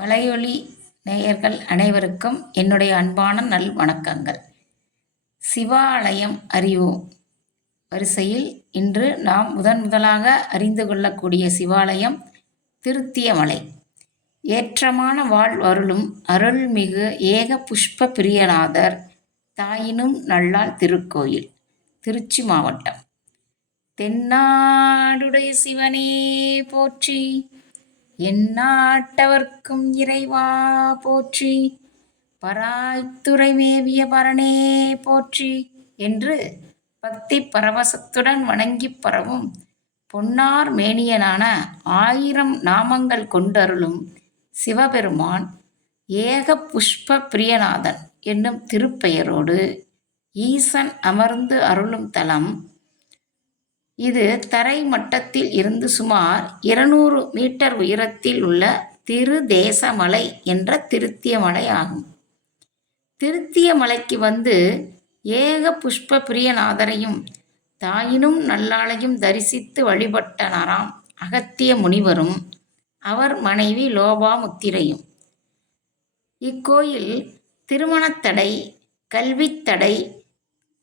வலையொலி நேயர்கள் அனைவருக்கும் என்னுடைய அன்பான நல் வணக்கங்கள். சிவாலயம் அறிவோம் வரிசையில் இன்று நாம் முதலாக அறிந்து கொள்ளக்கூடிய சிவாலயம் திருத்தியமலை. ஏற்றமான வாழ்வருளும் அருள்மிகு ஏக புஷ்ப பிரியநாதர் தாயினும் நல்லாள் திருக்கோயில், திருச்சி மாவட்டம். தென்னாடுடைய சிவனே போற்றி, எந்நாட்டவர்க்கும் இறைவா போற்றி, பராய்த்துறை மேவிய பரனே போற்றி என்று பக்தி பரவசத்துடன் வணங்கிப் பரவும் பொன்னார் மேனியனான 1000 நாமங்கள் கொண்டருளும் சிவபெருமான் ஏக புஷ்ப பிரியநாதன் என்னும் திருப்பெயரோடு ஈசன் அமர்ந்து அருளும் தலம் இது. தரை மட்டத்தில் இருந்து சுமார் 200 மீட்டர் உயரத்தில் உள்ள திருதேசமலை என்ற திருத்தியமலை ஆகும். திருத்தியமலைக்கு வந்து ஏக புஷ்ப பிரியநாதரையும் தாயினும் நல்லாளையும் தரிசித்து வழிபட்டனராம் அகத்திய முனிவரும் அவர் மனைவி லோபாமுத்திரையும். இக்கோயில் திருமணத்தடை, கல்வித்தடை,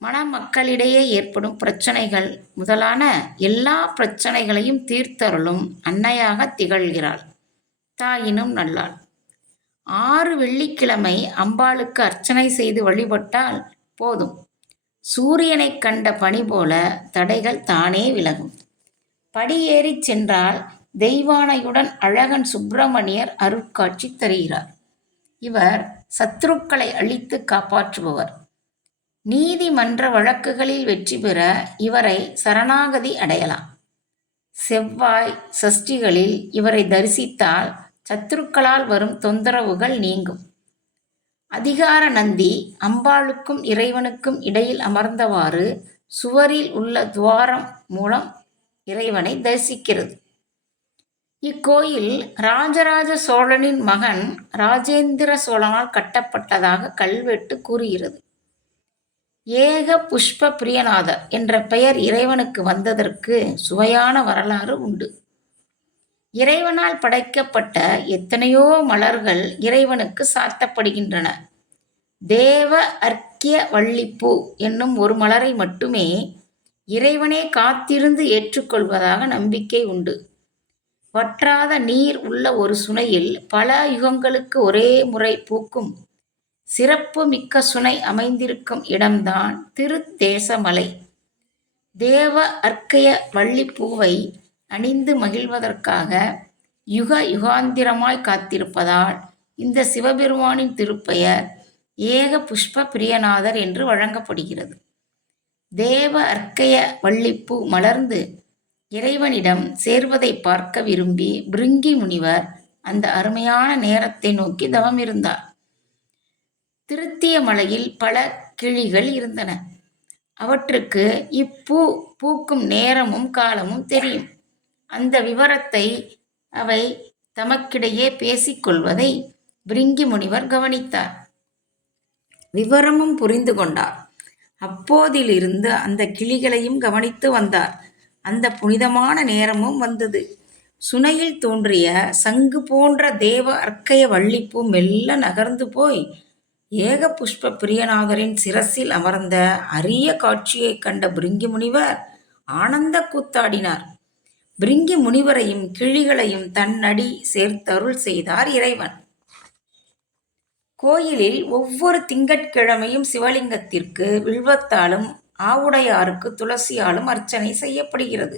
மணமக்களிடையே ஏற்படும் பிரச்சனைகள் முதலான எல்லா பிரச்சனைகளையும் தீர்த்தருளும் அன்னையாக திகழ்கிறாள் தாயினும் நல்லாள். 6 வெள்ளிக்கிழமை அம்பாளுக்கு அர்ச்சனை செய்து வழிபட்டால் போதும். சூரியனை கண்ட பனி போல தடைகள் தானே விலகும். படியேறி சென்றால் தெய்வானையுடன் அழகன் சுப்பிரமணியர் அருட்காட்சி தருகிறார். இவர் சத்துருக்களை அழித்து காப்பாற்றுபவர். நீதிமன்ற வழக்குகளில் வெற்றி பெற இவரை சரணாகதி அடையலாம். செவ்வாய் சஷ்டிகளில் இவரை தரிசித்தால் சத்துருக்களால் வரும் தொந்தரவுகள் நீங்கும். அதிகார நந்தி அம்பாளுக்கும் இறைவனுக்கும் இடையில் அமர்ந்தவாறு சுவரில் உள்ள துவாரம் மூலம் இறைவனை தரிசிக்கிறது. இக்கோயில் ராஜராஜ சோழனின் மகன் ராஜேந்திர சோழனால் கட்டப்பட்டதாக கல்வெட்டு கூறுகிறது. ஏக புஷ்ப பிரியநாதர் என்ற பெயர் இறைவனுக்கு வந்ததற்கு சுவையான வரலாறு உண்டு. இறைவனால் படைக்கப்பட்ட எத்தனையோ மலர்கள் இறைவனுக்கு சாத்தப்படுகின்றன. தேவ அர்க்கிய வள்ளிப்பூ என்னும் ஒரு மலரை மட்டுமே இறைவனே காத்திருந்து ஏற்றுக்கொள்வதாக நம்பிக்கை உண்டு. வற்றாத நீர் உள்ள ஒரு சுனையில் பல யுகங்களுக்கு ஒரே முறை பூக்கும் சிறப்பு மிக்க சுனை அமைந்திருக்கும் இடம்தான் திருத்தேசமலை. தேவ அர்க்கைய வள்ளிப்பூவை அணிந்து மகிழ்வதற்காக யுக யுகாந்திரமாய் காத்திருப்பதால் இந்த சிவபெருமானின் திருப்பெயர் ஏக புஷ்ப பிரியநாதர் என்று வழங்கப்படுகிறது. தேவ அர்க்கைய வள்ளிப்பூ மலர்ந்து இறைவனிடம் சேர்வதை பார்க்க விரும்பி பிருங்கி முனிவர் அந்த அருமையான நேரத்தை நோக்கி தவம் இருந்தார். திருத்தியமலையில் பல கிளிகள் இருந்தன. அவற்றுக்கு இப்பூ பூக்கும் நேரமும் காலமும் தெரியும். அந்த விவரத்தை அவை தமக்கிடையே பேசிக்கொள்வதை பிருங்கி முனிவர் கவனித்தார். விவரமும் புரிந்து கொண்டார். அப்போதிலிருந்து அந்த கிளிகளையும் கவனித்து வந்தார். அந்த புனிதமான நேரமும் வந்தது. சுனையில் தோன்றிய சங்கு போன்ற தேவ அர்க்கைய வள்ளிப்பூ மெல்ல நகர்ந்து போய் ஏக புஷ்ப பிரியநாதரின் சிரசில் அமர்ந்த அரிய காட்சியை கண்ட பிருங்கி முனிவர் ஆனந்த கூத்தாடினார். பிருங்கி முனிவரையும் கிளிகளையும் தன்னடி சேர்த்தருள் செய்தார் இறைவன். கோயிலில் ஒவ்வொரு திங்கட்கிழமையும் சிவலிங்கத்திற்கு வில்வத்தாலும் ஆவுடையாருக்கு துளசியாலும் அர்ச்சனை செய்யப்படுகிறது.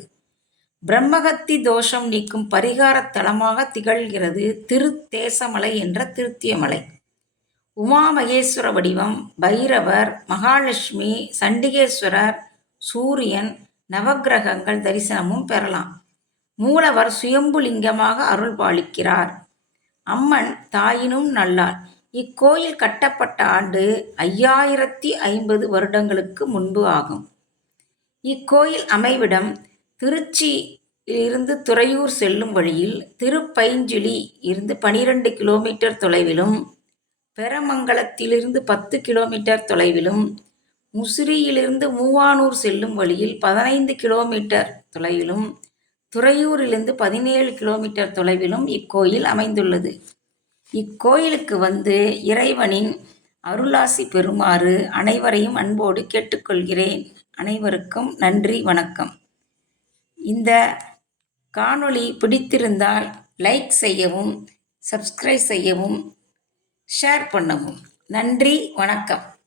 பிரம்மகத்தி தோஷம் நீக்கும் பரிகாரத் தலமாக திகழ்கிறது திருத்தேசமலை என்ற திருத்தியமலை. உமாமகேஸ்வர வடிவம், பைரவர், மகாலட்சுமி, சண்டிகேஸ்வரர், சூரியன், நவக்கிரகங்கள் தரிசனமும் பெறலாம். மூலவர் சுயம்புலிங்கமாக அருள் பாலிக்கிறார். அம்மன் தாயினும் நல்லாள். இக்கோயில் கட்டப்பட்ட ஆண்டு 5050 வருடங்களுக்கு முன்பு ஆகும். இக்கோயில் அமைவிடம் திருச்சியிலிருந்து துறையூர் செல்லும் வழியில் திருப்பைஞ்சிலி இருந்து 12 கிலோமீட்டர் தொலைவிலும், பெரமங்கலத்திலிருந்து 10 கிலோமீட்டர் தொலைவிலும், முசிறியிலிருந்து மூவானூர் செல்லும் வழியில் 15 கிலோமீட்டர் தொலைவிலும், துறையூரிலிருந்து 17 கிலோமீட்டர் தொலைவிலும் இக்கோயில் அமைந்துள்ளது. இக்கோயிலுக்கு வந்து இறைவனின் அருளாசி பெறுமாறு அனைவரையும் அன்போடு கேட்டுக்கொள்கிறேன். அனைவருக்கும் நன்றி, வணக்கம். இந்த காணொளி பிடித்திருந்தால் லைக் செய்யவும், சப்ஸ்கிரைப் செய்யவும், ஷேர் பண்ணவும். நன்றி, வணக்கம்.